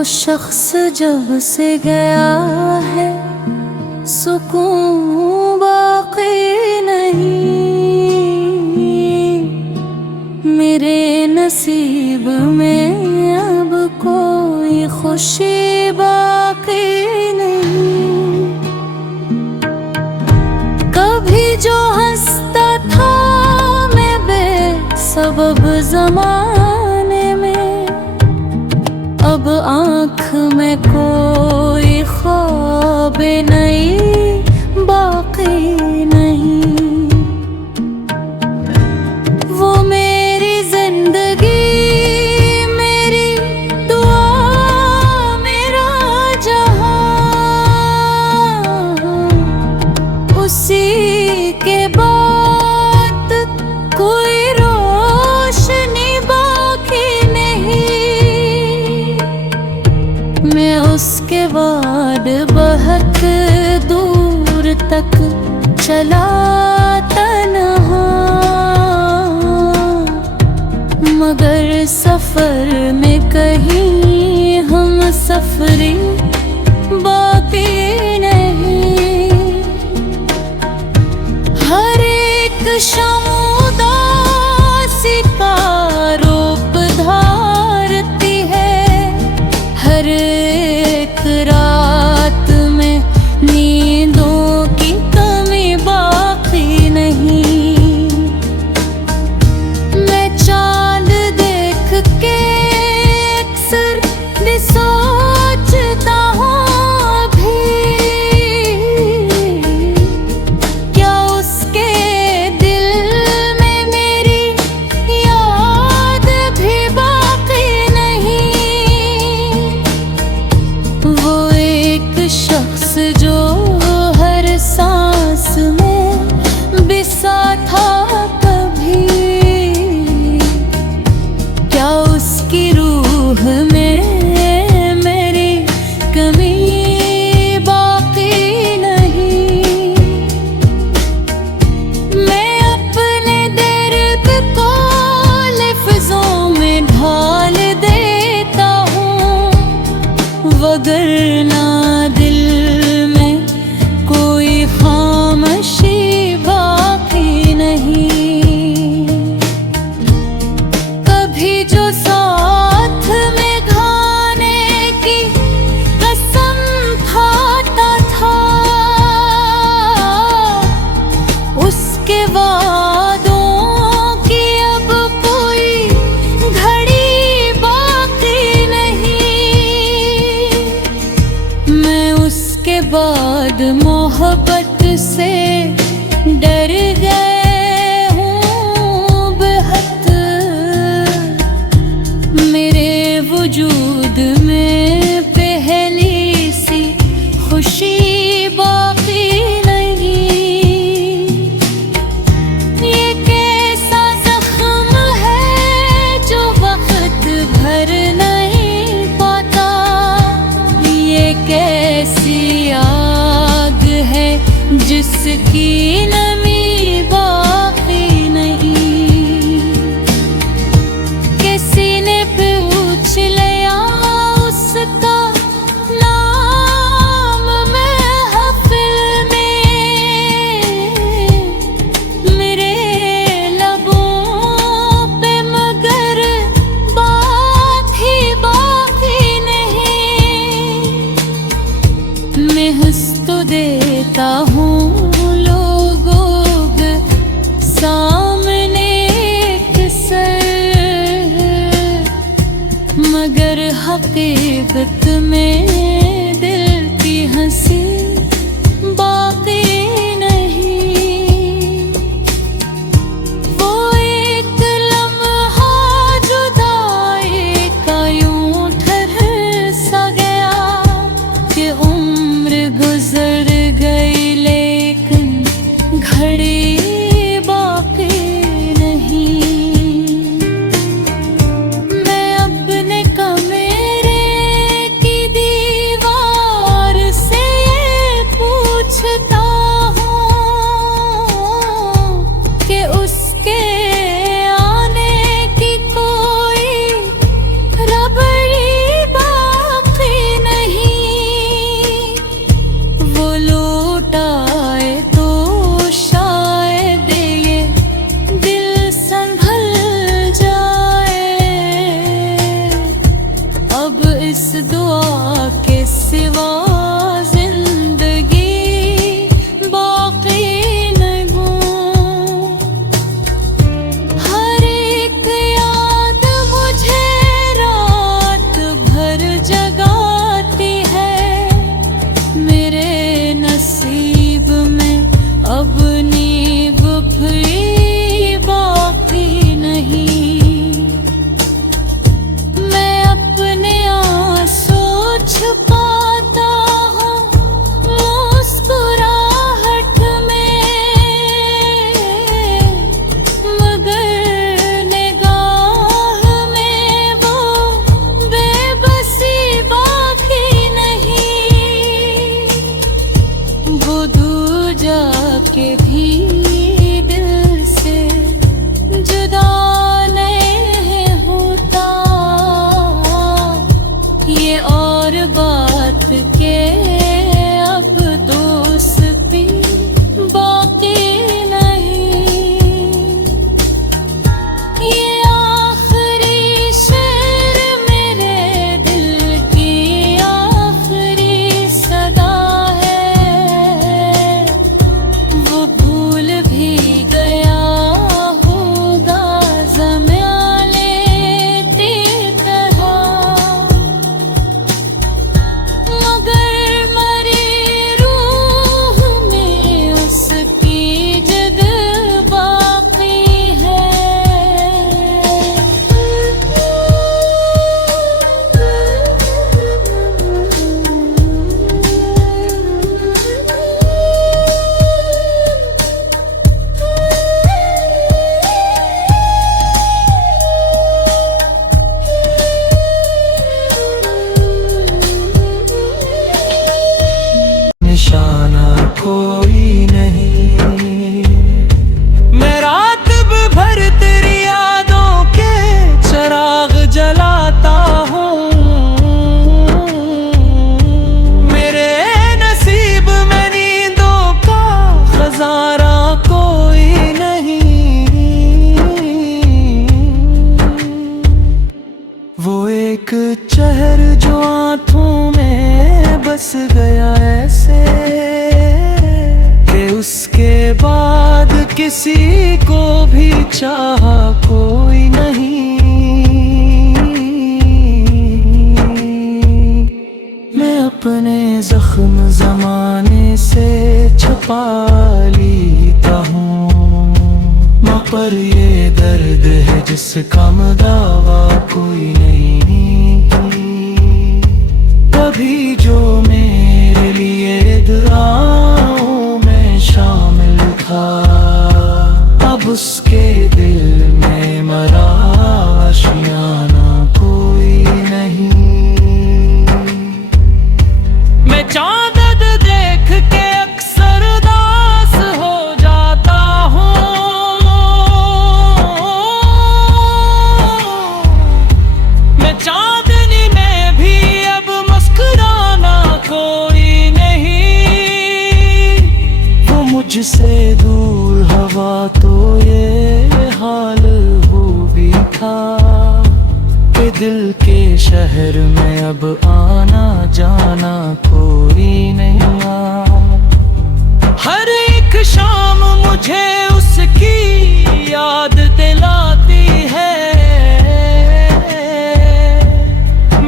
वो शख्स जब से गया है सुकून बाकी नहीं। मेरे नसीब में अब कोई खुशी बाकी नहीं। कभी जो हंसता था मैं बेसबब ज़माने में, अब आँख में कोई ख्वाब नहीं बाकी नहीं। वो मेरी जिंदगी मेरी दुआ मेरा जहां, उसी के बाद कोई रोशनी बाकी नहीं। मैं उसके बाद बहुत दूर तक चला तन्हा, मगर सफर में कहीं हम सफरी बाकी नहीं। हर एक शम उदासी का रूप धारती है, हर एक रात में नींदों की कमी बाकी नहीं। मैं चांद देख के अक्सर भी सोचता हूँ अभी, क्या उसके दिल में मेरी याद भी बाकी नहीं। वो एक शख्स जो हर सांस में बिसा था कभी, क्या उसकी रूह में मेरी कमी बाकी नहीं। मैं अपने दर्द को लफ्ज़ों में ढाल देता हूँ, वगरना दिल में कोई खामोशी बाकी नहीं। कभी जो साथ में खाने की कसम खाता था, उसके वादों की अब कोई घड़ी बाकी नहीं। मैं उसके बाद मोहब्बत से डर गए हूँ बेहद। मेरे वजूद में पहली सी खुशी बाकी नहीं। ये कैसा जख्म है जो वक्त भर नहीं पाता, ये कैसी आग है जिसकी नमी बाकी नहीं। किसी ने पूछ लिया उसका नाम महफिल में, मेरे लबों पे मगर बात ही बाकी नहीं। मैं हंस तो देता हूँ लोगों के सामने एक सर, मगर हकीकत में दिल की हंसी बाकी नहीं। वो एक लम्हा जुदाई का यूं ठहर सा गया कि उम्र गुजर गई लेकिन घड़ी बाकी नहीं। मैं अपने कमरे की दी वो दूर जाके भी दिल से जुदा नहीं होता। ये और बात के अब दोस्ती बाकी नहीं। ये आखिरी शेर मेरे दिल की आखिरी सदा है। वो भूल भी गया होगा ज़माने की तरह, मगर मरी रूह में उसकी जिद बाकी है। निशाना कोई नहीं। मैं रात भर तेरी यादों के चिराग जलाता हूँ। मेरे नसीब में नींदों का खजाना कोई नहीं। वो एक चेहर जो आँखों में बस गया ऐसे कि उसके बाद किसी को भी चाहा कोई नहीं। मैं अपने जख्म जमाने से छुपा लेता हूँ, पर ये दर्द है जिसका दावा कोई नहीं। कभी जो मेरे लिए दुआओं में शामिल था, अब उसके दिल में मरा आशियाना कोई नहीं। मैं चांद देख के अक्सर दास हो जाता हूँ। मैं चांदनी में भी अब मुस्कुराना कोई नहीं। वो मुझसे दूर हवा तो ये हाल हो भी था कि दिल के शहर में अब आना जाना कोई नहीं। हर एक शाम मुझे उसकी याद दिलाती है।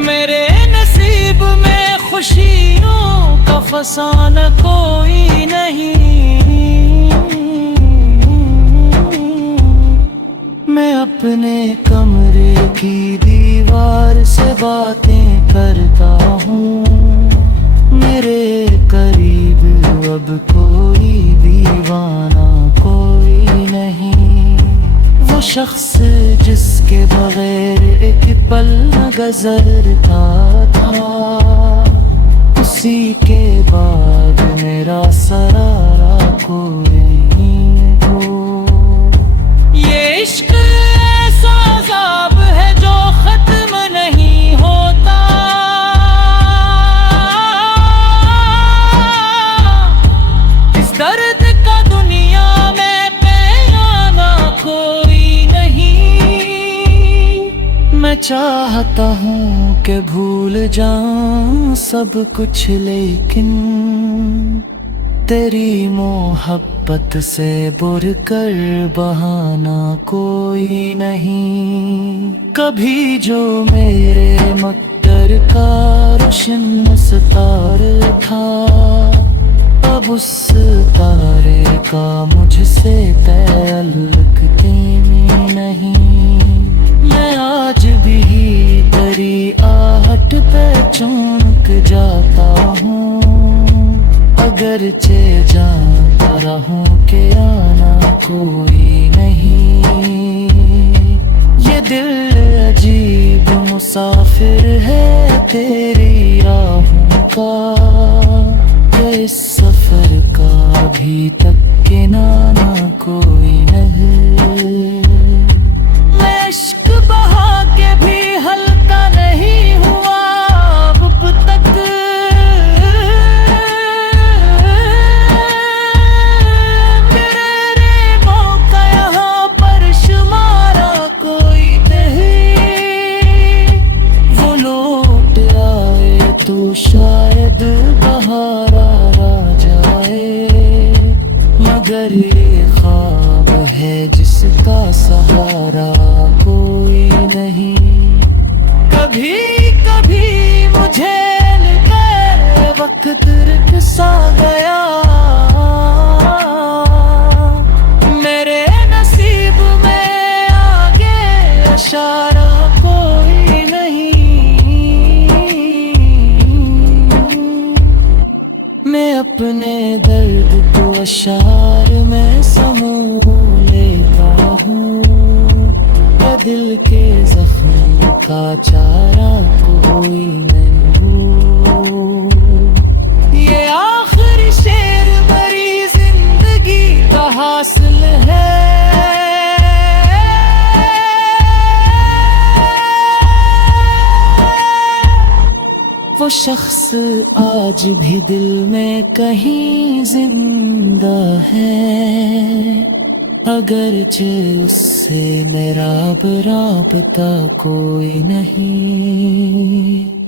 मेरे नसीब में खुशियों का फसाना कोई नहीं। मैं अपने कमरे की दीवार से बातें करता हूँ। मेरे करीब अब कोई दीवाना कोई नहीं। वो शख्स जिसके बगैर एक पल न गुजरता था, उसी के बाद मेरा सरारा कोई नहीं हो। ये इश्क ऐसा अज़ाब है जो खत्म नहीं होता। इस दर्द का दुनिया में पैगाना कोई नहीं। मैं चाहता हूँ कि भूल जाऊं सब कुछ, लेकिन तेरी मोहब्बत से बुर कर बहाना कोई नहीं। कभी जो मेरे मक्कर का रोशन सितार था, अब उस तारे का मुझसे ताल्लुक नहीं। मैं आज भी तेरी आहट पे चौंक जाता हूँ, अगरचे जानता रहूं कि आना कोई नहीं। ये दिल अजीब मुसाफिर है तेरी राहों का, इस सफर का अभी तक के नाना कोई नहीं। मैं इश्क बहा के भी हल्का नहीं हुआ अब तक। मेरे रेमों का यहाँ पर शुमारा कोई नहीं। वो लौट आए तो शायद बहार आ जाए, मगर ये ख्वाब है जिसका सहारा कोई नहीं। कभी कभी मुझे लगे वक्त रुक सा गया, मेरे नसीब में आगे इशारा कोई नहीं। मैं अपने दर्द को अशार में समूह लेता हूँ, मैं दिल के जख्म का चारा कोई नहीं हूँ। ये आखिरी शेर मेरी जिंदगी का हासिल है। वो शख्स आज भी दिल में कहीं जिंदा है, अगरचे उससे मेरा राबता कोई नहीं।